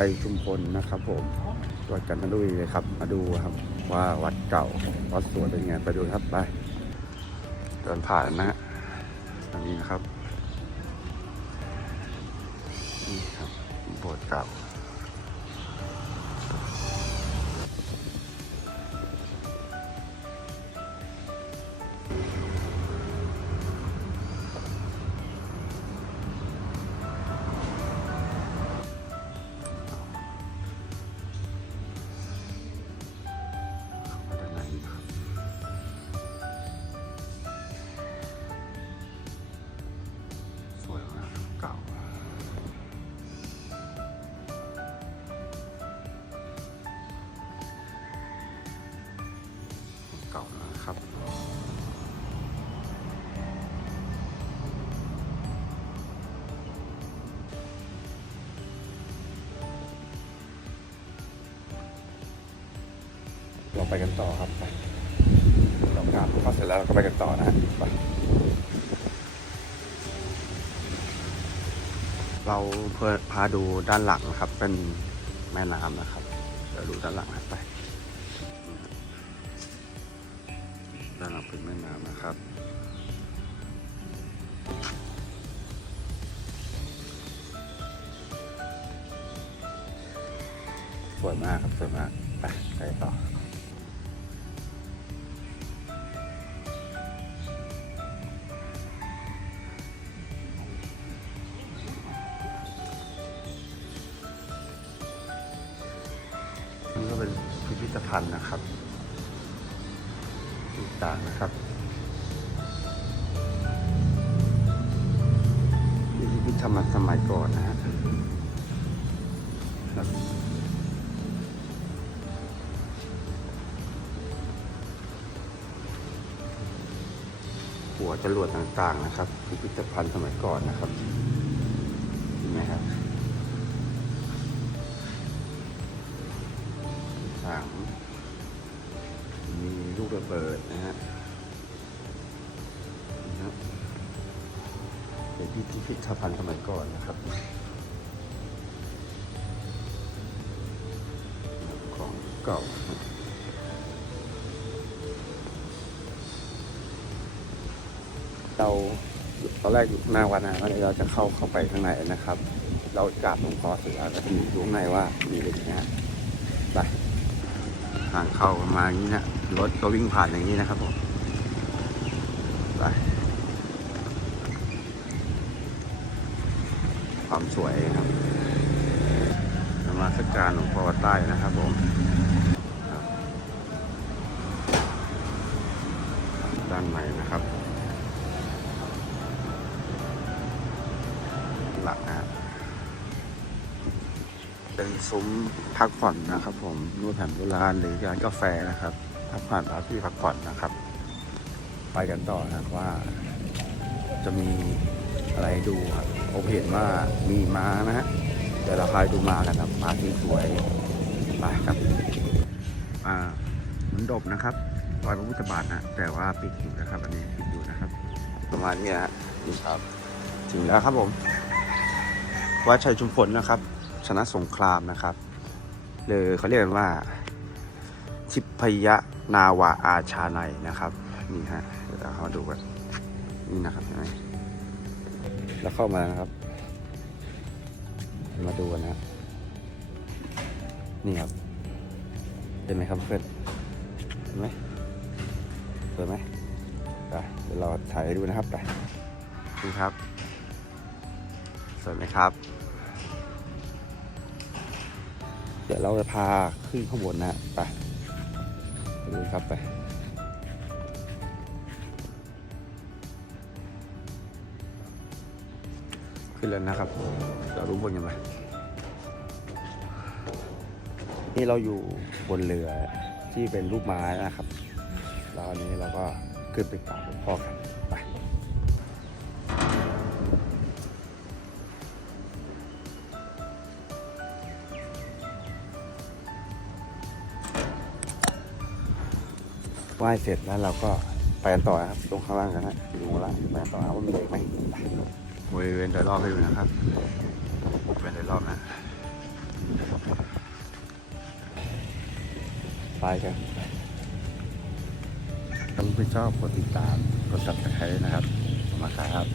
ชัยชุมพลนะครับผมวัดกันทลุยเลยครับ มาดูครับ ว่าวัดเก่าวัดสวยเป็นไงไปดูครับไปเดินผ่านนะฮะนนี้นะครับนี่ครับโบสถ์เก่า ไปกันต่อครับไปเรากราบพอเสร็จแล้วเราก็ไปกันต่อนะฮะไปเราเพื่อพาดูด้านหลังนะครับ เป็นแม่น้ำนะครับเดี๋ยวดูด้านหลังนะไปด้านหลังเป็นแม่น้ำนะครับสวยมากครับสวยมากไปไปต่อ นี่ก็เป็นพิพิธภัณฑ์นะครับต่างๆนะครับนี่พิพิธภัณฑ์สมัยก่อนนะฮะครับหัวจรวดต่างๆนะครับ พิพิธภัณฑ์สมัยก่อนนะครับเห็นไหมครับ ถัง มีลูกระเบิดนะฮะนี่ครับเป็นที่พิพิธภัณฑ์สมัยก่อนนะครับ ของเก่าเราตอนแรกอยู่หน้าวัดนะแล้วเราจะเข้าเข้าไปข้างในนะครับ เรากราบหลวงพ่อเสร็จแล้วก็จะมีดูข้างในว่ามีอะไรนะไป ทางเข้ามาอย่างนี้นะรถก็วิ่งผ่านอย่างนี้นะครับผมไปความสวยครับนมาสการหลวงพ่อใต้นะครับผมด้านในนะครับ หลัก เป็นซุ้มพักผ่อนนะครับ ผมนวดแผนโบราณหรือร้านกาแฟนะครับ พักผ่อนพาที่พักผ่อนนะครับ ไปกันต่อนะครับว่า จะมีอะไรดูครับผมเห็นว่ามีม้านะฮะเดี๋ยวเราพาไปดูม้ากันครับม้าที่สวยไปครับอ่าเหมันดบนะครับรอยพระพุทธบาทนะแต่ว่าปิดอยู่นะครับ อันนี้ปิดอยู่นะครับ ประมาณนี้นะฮะนี่ครับ ถึงแล้วครับผมวัดชัยชุมพลนะครับ ชนะสงครามนะครับเลยเขาเรียกกันว่า ทิพยนาวาอาชาในนะครับนี่ฮะเดี๋ยวเรามาดูกันนี่นะครับนแล้วเข้ามานะครับ มาดูกันนะนี่ครับเห็นไหมครับเพื่อนเห็นไหมสวยไหมไปเดี๋ยวเราถ่ายดูนะครับไปนี่ครับสวยไหมครับ ดี๋ยวเราจะพาขึ้นข้างบนนะไปไปดูครับไปขึ้นแล้วนะครับ เรารู้บนกันไหมนี่เราอยู่บนเรือที่เป็นรูปไม้นะครับ แล้วอันนี้เราก็ขึ้นไปกราบหลวงพ่อกัน ไหว้เสร็จแล้วเราก็ไปกันต่อครับตรงข้างล่างกันนะลงข้าล่าไปต่อครับว่ามีเด็กไหมบริเวณโดยรอบให้ดูนะครับบริเวณโดยรอบนะไปครับถ้าไม่ชอบกดติดตามกดติดสไคนะครับมาครับ